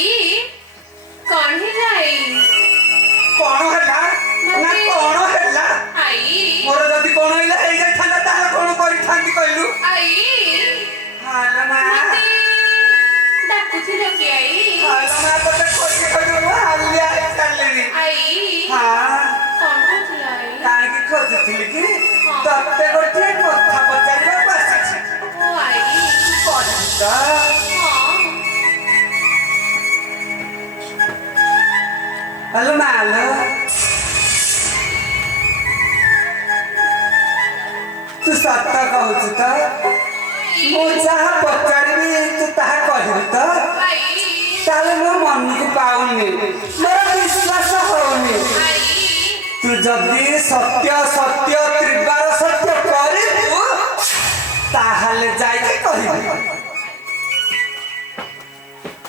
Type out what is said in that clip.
कौन है आई कौन हैला ना कौन हैला आई मोर जदी कौन हैला एई जे ठांडा ताला कौन करी ठांडी कहलु आई हालो मा डाकुची लोकी आई हालो मा तते कोई कहलु हालिया चललेनी आई हां कौन होती आई काहे की खोजथिली की तते गोटे कथा पचारिबा पासिछि ओ आई कहता हेलो मालो तू सत्ता कहू तो मु जहाँ पचारि तू ताहा कहबी तो ताले मो मन को पाउनी मोर विश्वास होनी तू जदि सत्य सत्य त्रिबार सत्य करिबू ताहले जाई कहबी